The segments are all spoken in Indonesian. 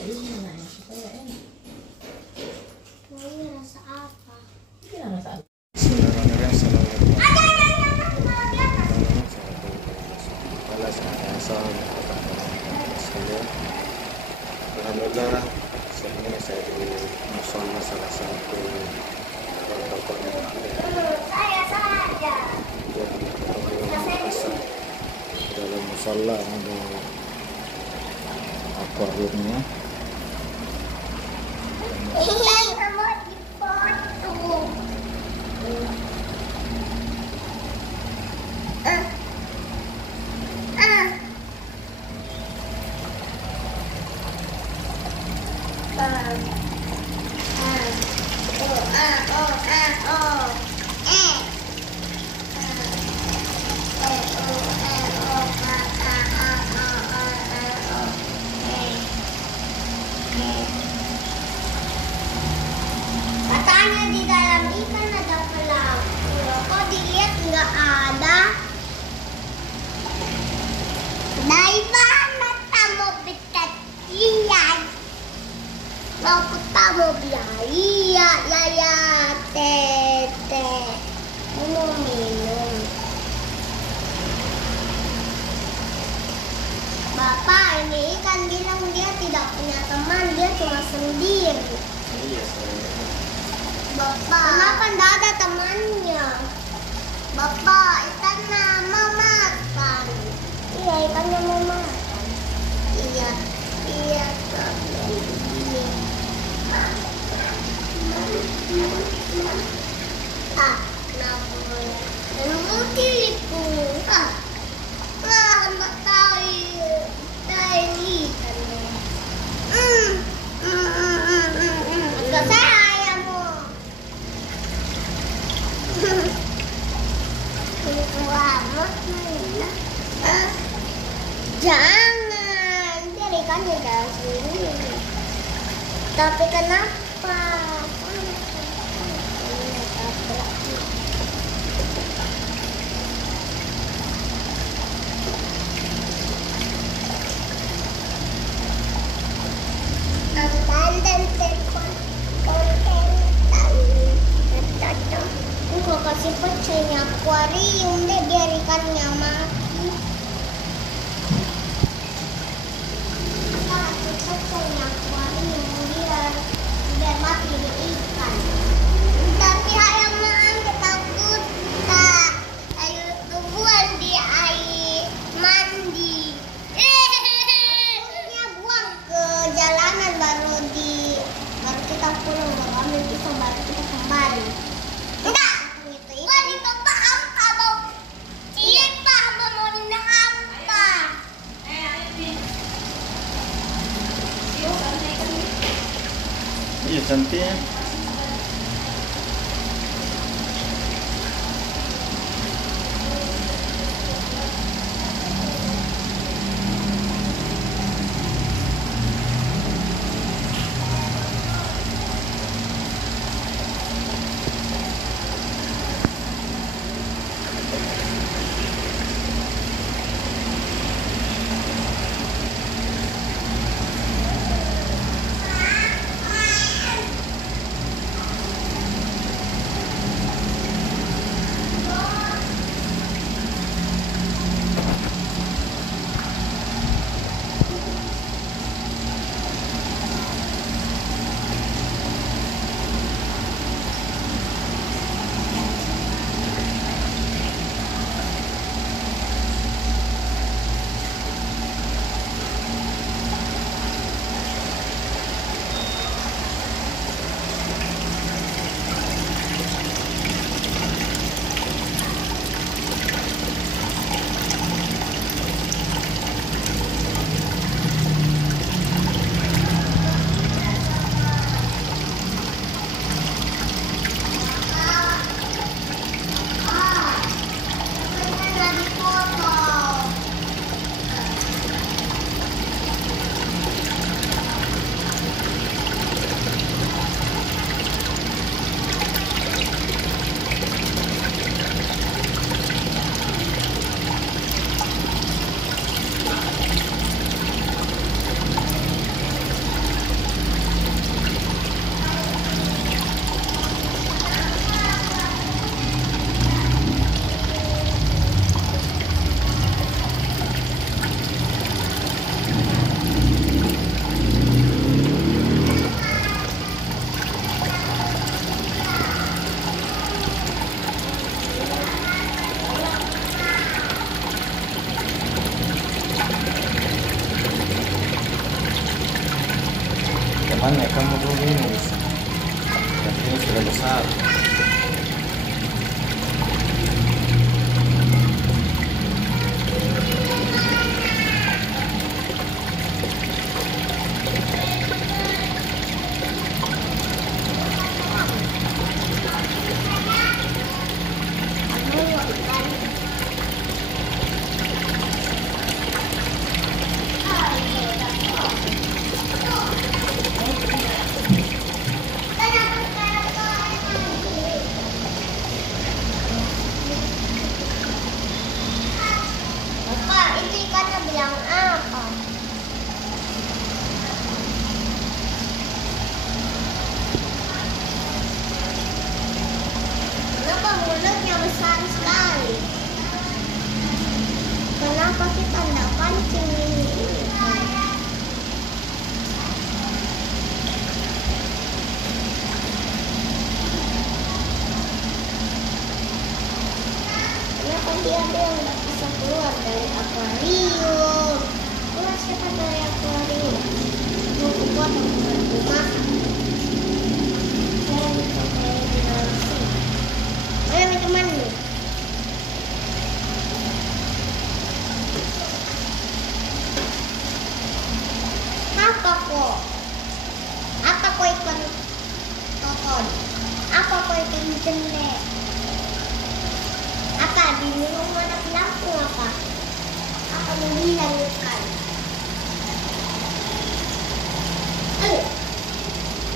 ini nah supaya enak. Maunya rasa apa? Ini rasa apa? Alhamdulillah, sebenarnya saya di musola salah satu tokoh yang ada Saya saja. dalam musola ada akuariumnya. Kamu dipotong. Katanya di dalam ikan ada pelaku. Kok dilihat nggak ada? Dari mana kamu berkecilan? Mau kamu biaya ya tete. Minum. Bapak ini ikan bilang dia tidak punya teman, dia cuma sendiri. Iya, saya. Bapak, kenapa tidak ada temannya? Bapak, ikannya mau makan. Iya, ikannya mau makan. Iya, iya, tapi ini. Kenapa? Dan mungkiliku. Nggak tahu ikannya. Nggak sayangmu. Jangan, biar ikannya dari sini. Tapi kenapa? Dan telepon Enggak kasih pecahnya akuarium deh biar ikannya mati. Kita kasih pecahnya akuarium biar mati ini ikan. Tapi ayam mah takut tak. Ayo buang di air mandi. Akhirnya buang ke jalanan baru kita pulang baru ambil pisau baru kita kembali. Enggak. Gua di tempat apa mau cerita mau apa? Iya, cantik. Kenapa kita nggak pancing ini? Kenapa dia ada yang nggak bisa keluar dari akuarium? Keluar siapa dari akuarium? Mau ke potong rumah. Saya bisa kayak di dalam sini. Mana teman lu? Apa kok? Apa kok ikan toton? Apa kok ikan jele? Apa di rumah anak lampu apa? Apa membilang ikan?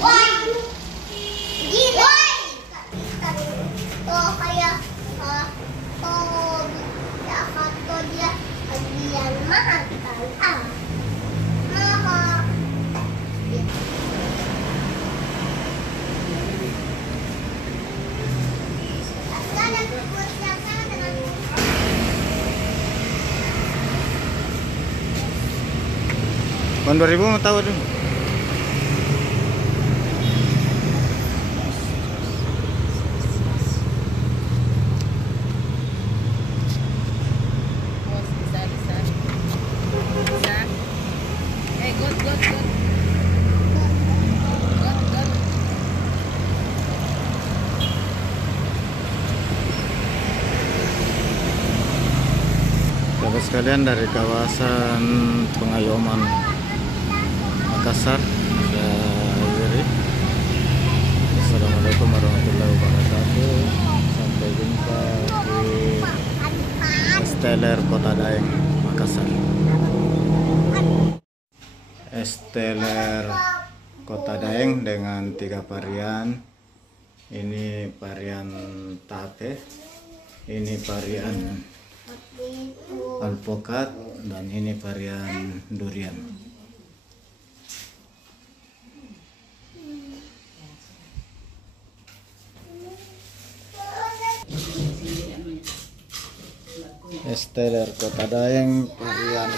Woi, gila! Ikan tuh kayak ya kata dia bagian mahal mahal. Tahun 2000 mau tahu dong. Sahabat sekalian, dari kawasan Pengayoman Makassar, saya Wiri. Assalamualaikum warahmatullahi wabarakatuh. Sampai jumpa di Esteller Kota Daeng, Makassar. Esteller Kota Daeng dengan 3 varian. Ini varian tape, ini varian alpukat, dan ini varian durian. Esteller Kota Daeng varian